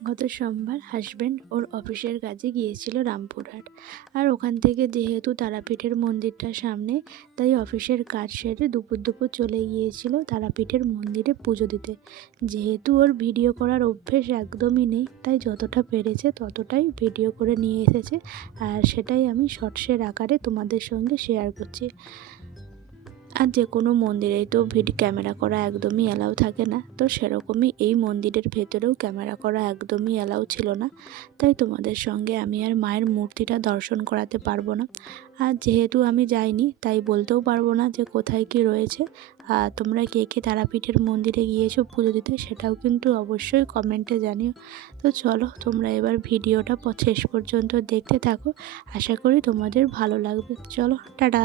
গত সোমবার হাজব্যান্ড ওর অফিসের কাজে গিয়েছিল রামপুরহাট। আর ওখান থেকে যেহেতু তারাপীঠের মন্দিরটার সামনে, তাই অফিসের কাজ সেরে দুপুর দুপুর চলে গিয়েছিল তারাপীঠের মন্দিরে পুজো দিতে। যেহেতু ওর ভিডিও করার অভ্যেস একদমই নেই, তাই যতটা পেরেছে ততটাই ভিডিও করে নিয়ে এসেছে, আর সেটাই আমি শর্টসের আকারে তোমাদের সঙ্গে শেয়ার করছি। আর যে কোনো মন্দিরেই তো ক্যামেরা করা একদমই অ্যালাউ থাকে না, তো সেরকমই এই মন্দিরের ভেতরেও ক্যামেরা করা একদমই অ্যালাউ ছিল না। তাই তোমাদের সঙ্গে আমি আর মায়ের মূর্তিটা দর্শন করাতে পারবো না। আর যেহেতু আমি যাইনি, তাই বলতেও পারবো না যে কোথায় কি রয়েছে। আর তোমরা কে কে তারাপীঠের মন্দিরে গিয়েছো পুজো দিতে, সেটাও কিন্তু অবশ্যই কমেন্টে জানিও। তো চলো তোমরা এবার ভিডিওটা শেষ পর্যন্ত দেখতে থাকো, আশা করি তোমাদের ভালো লাগবে। চলো টাটা।